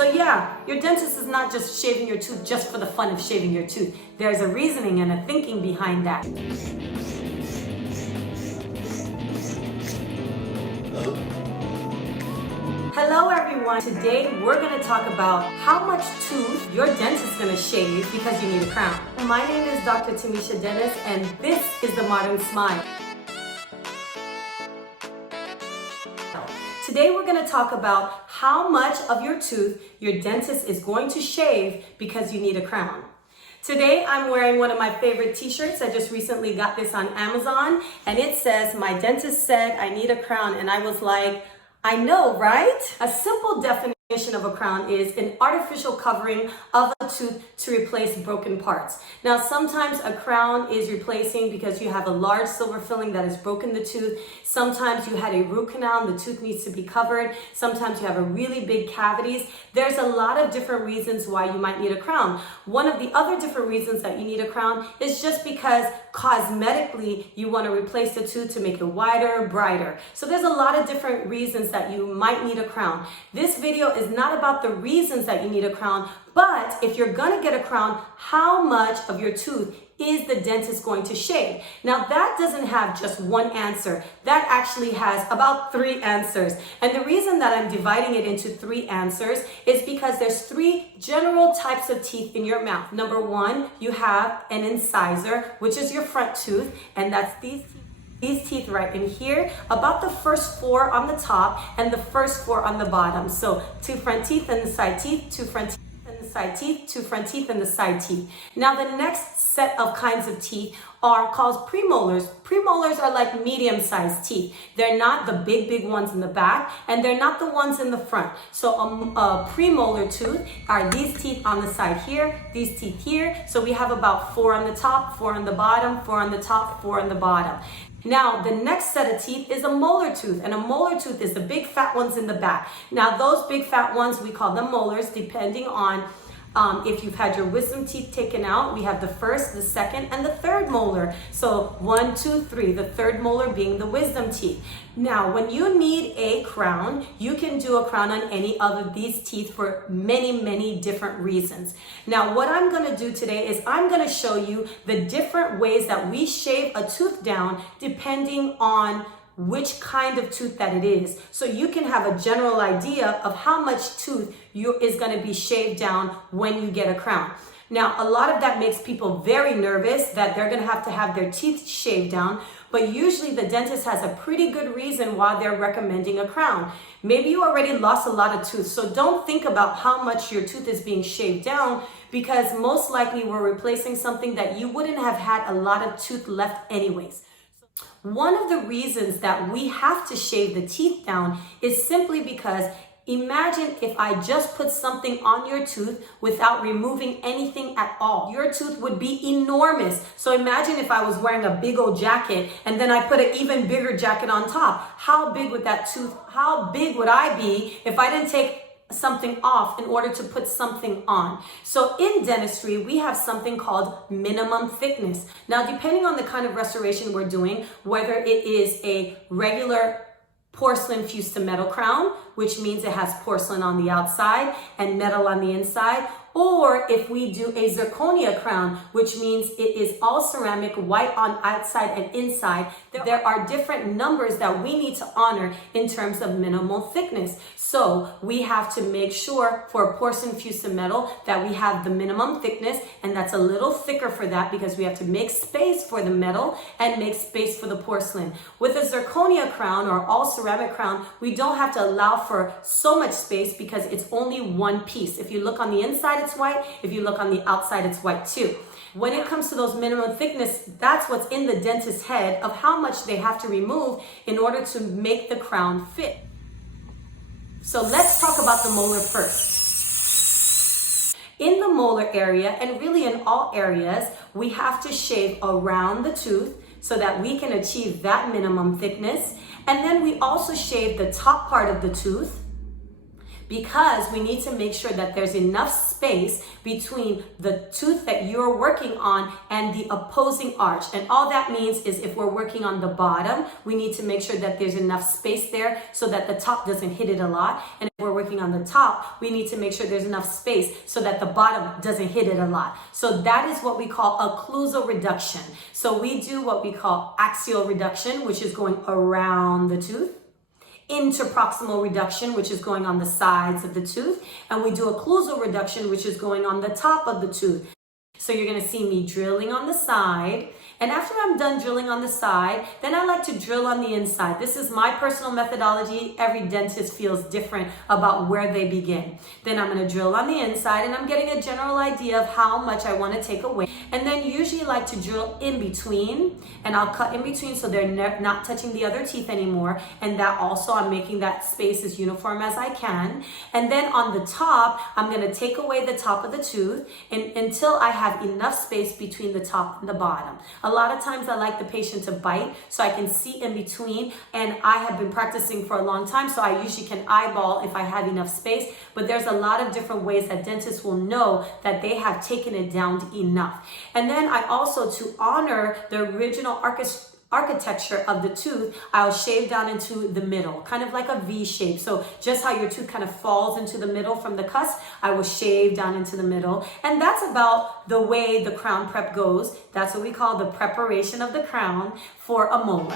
So yeah, your dentist is not just shaving your tooth just for the fun of shaving your tooth. There's a reasoning and a thinking behind that. Hello everyone, today we're going to talk about how much tooth your dentist is going to shave because you need a crown. My name is Dr. Tamisha Denis and this is The Modern Smile. Today we're going to talk about how much of your tooth your dentist is going to shave because you need a crown. Today I'm wearing one of my favorite t-shirts. I just recently got this on Amazon and it says, "My dentist said I need a crown," and I was like, I know, right? A simple definition of a crown is an artificial covering of a tooth to replace broken parts. Now, sometimes a crown is replacing because you have a large silver filling that has broken the tooth. Sometimes you had a root canal and the tooth needs to be covered. Sometimes you have a really big cavities. There's a lot of different reasons why you might need a crown. One of the other different reasons that you need a crown is just because cosmetically you want to replace the tooth to make it wider, brighter. So there's a lot of different reasons that you might need a crown. This video is not about the reasons that you need a crown, but if you're going to get a crown, how much of your tooth is the dentist going to shave? Now that doesn't have just one answer. That actually has about 3 answers. And the reason that I'm dividing it into 3 answers is because there's 3 general types of teeth in your mouth. Number 1, you have an incisor, which is your front tooth, and that's these teeth right in here, about the first 4 on the top and the first 4 on the bottom. So 2 front teeth and the side teeth, 2 front teeth and the side teeth, 2 front teeth and the side teeth. Now the next set of kinds of teeth are called premolars. Premolars are like medium-sized teeth. They're not the big ones in the back, and they're not the ones in the front. So a premolar tooth are these teeth on the side here, these teeth here. So we have about 4 on the top, 4 on the bottom, 4 on the top, 4 on the bottom. Now, the next set of teeth is a molar tooth, and a molar tooth is the big fat ones in the back. Now, those big fat ones, we call them molars, depending on if you've had your wisdom teeth taken out. We have the first, the second, and the third molar. So 1, 2, 3, the third molar being the wisdom teeth. Now, when you need a crown, you can do a crown on any of these teeth for many different reasons. Now, what I'm going to do today is I'm going to show you the different ways that we shave a tooth down depending on which kind of tooth that it is. So you can have a general idea of how much tooth is going to be shaved down when you get a crown. Now, a lot of that makes people very nervous that they're going to have their teeth shaved down, but usually the dentist has a pretty good reason why they're recommending a crown. Maybe you already lost a lot of tooth, so don't think about how much your tooth is being shaved down, because most likely we're replacing something that you wouldn't have had a lot of tooth left anyways. One of the reasons that we have to shave the teeth down is simply because imagine if I just put something on your tooth without removing anything at all. Your tooth would be enormous. So imagine if I was wearing a big old jacket and then I put an even bigger jacket on top. How big would I be if I didn't take something off in order to put something on? So in dentistry, we have something called minimum thickness. Now, depending on the kind of restoration we're doing, whether it is a regular porcelain fused to metal crown, which means it has porcelain on the outside and metal on the inside, or if we do a zirconia crown, which means it is all ceramic, white on outside and inside, there are different numbers that we need to honor in terms of minimal thickness. So we have to make sure for a porcelain fused to metal that we have the minimum thickness, and that's a little thicker for that because we have to make space for the metal and make space for the porcelain. With a zirconia crown or all ceramic crown, we don't have to allow for so much space because it's only one piece. If you look on the inside, it's white. If you look on the outside, it's white too. When it comes to those minimum thickness, that's what's in the dentist's head of how much they have to remove in order to make the crown fit. So let's talk about the molar first. In the molar area, and really in all areas, we have to shave around the tooth so that we can achieve that minimum thickness. And then we also shave the top part of the tooth because we need to make sure that there's enough space between the tooth that you're working on and the opposing arch. And all that means is if we're working on the bottom, we need to make sure that there's enough space there so that the top doesn't hit it a lot. And if we're working on the top, we need to make sure there's enough space so that the bottom doesn't hit it a lot. So that is what we call occlusal reduction. So we do what we call axial reduction, which is going around the tooth, interproximal reduction, which is going on the sides of the tooth, and we do occlusal reduction, which is going on the top of the tooth. So you're going to see me drilling on the side, and after I'm done drilling on the side, then I like to drill on the inside. This is my personal methodology. Every dentist feels different about where they begin. Then I'm going to drill on the inside, and I'm getting a general idea of how much I want to take away. And then usually like to drill in between, and I'll cut in between so they're not touching the other teeth anymore. And that also, I'm making that space as uniform as I can. And then on the top, I'm going to take away the top of the tooth until I have enough space between the top and the bottom. A lot of times I like the patient to bite so I can see in between, and I have been practicing for a long time, so I usually can eyeball if I have enough space. But there's a lot of different ways that dentists will know that they have taken it down enough. And then I also, to honor the original architecture of the tooth, I'll shave down into the middle, kind of like a V shape. So just how your tooth kind of falls into the middle from the cusp, I will shave down into the middle. And that's about the way the crown prep goes. That's what we call the preparation of the crown for a molar.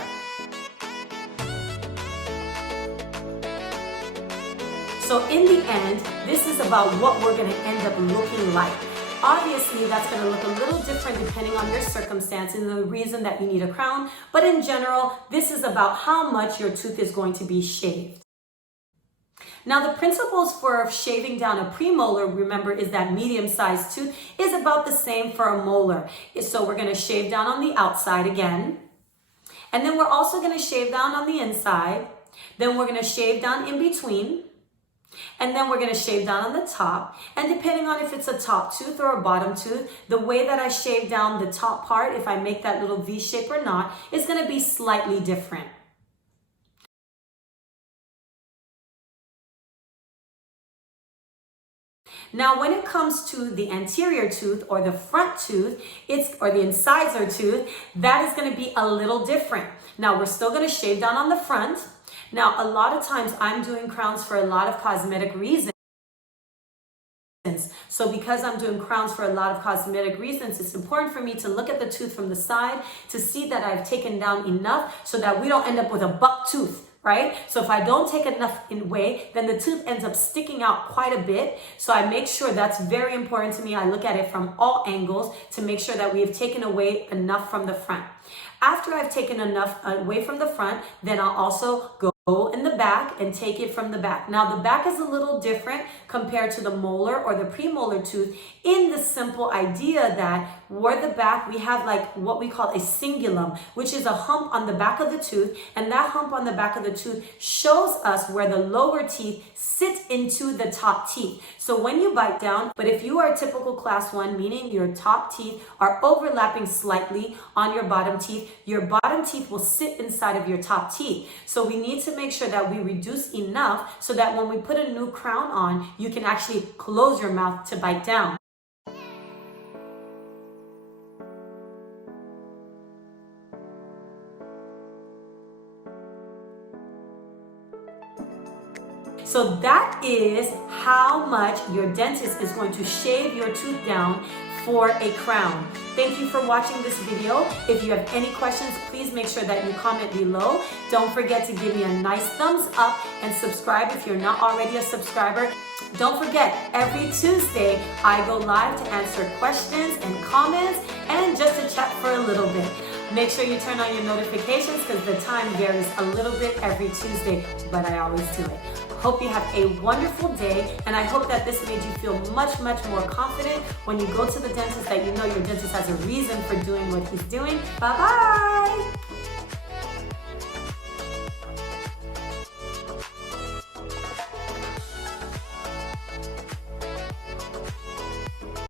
So in the end, this is about what we're going to end up looking like. Obviously, that's going to look a little different depending on your circumstance and the reason that you need a crown. But in general, this is about how much your tooth is going to be shaved. Now, the principles for shaving down a premolar, remember, is that medium-sized tooth is about the same for a molar. So we're going to shave down on the outside again. And then we're also going to shave down on the inside. Then we're going to shave down in between. And then we're going to shave down on the top. And depending on if it's a top tooth or a bottom tooth, the way that I shave down the top part, if I make that little V shape or not, is going to be slightly different. Now, when it comes to the anterior tooth or the front tooth, or the incisor tooth, that is going to be a little different. Now, we're still going to shave down on the front. Now, a lot of times I'm doing crowns for a lot of cosmetic reasons. So because I'm doing crowns for a lot of cosmetic reasons, it's important for me to look at the tooth from the side to see that I've taken down enough so that we don't end up with a buck tooth, right? So if I don't take enough away, then the tooth ends up sticking out quite a bit. So I make sure that's very important to me. I look at it from all angles to make sure that we have taken away enough from the front. After I've taken enough away from the front, then I'll also go in the back and take it from the back. Now, the back is a little different compared to the molar or the premolar tooth in the simple idea that where the back, we have like what we call a cingulum, which is a hump on the back of the tooth. And that hump on the back of the tooth shows us where the lower teeth sit into the top teeth. So when you bite down, but if you are a typical class 1, meaning your top teeth are overlapping slightly on your bottom teeth will sit inside of your top teeth. So we need to make sure that we reduce enough so that when we put a new crown on, you can actually close your mouth to bite down. So that is how much your dentist is going to shave your tooth down for a crown. Thank you for watching this video. If you have any questions, please make sure that you comment below. Don't forget to give me a nice thumbs up and subscribe if you're not already a subscriber. Don't forget, every Tuesday, I go live to answer questions and comments and just to chat for a little bit. Make sure you turn on your notifications because the time varies a little bit every Tuesday, but I always do it. Hope you have a wonderful day, and I hope that this made you feel much, much more confident when you go to the dentist, that you know your dentist has a reason for doing what he's doing. Bye-bye!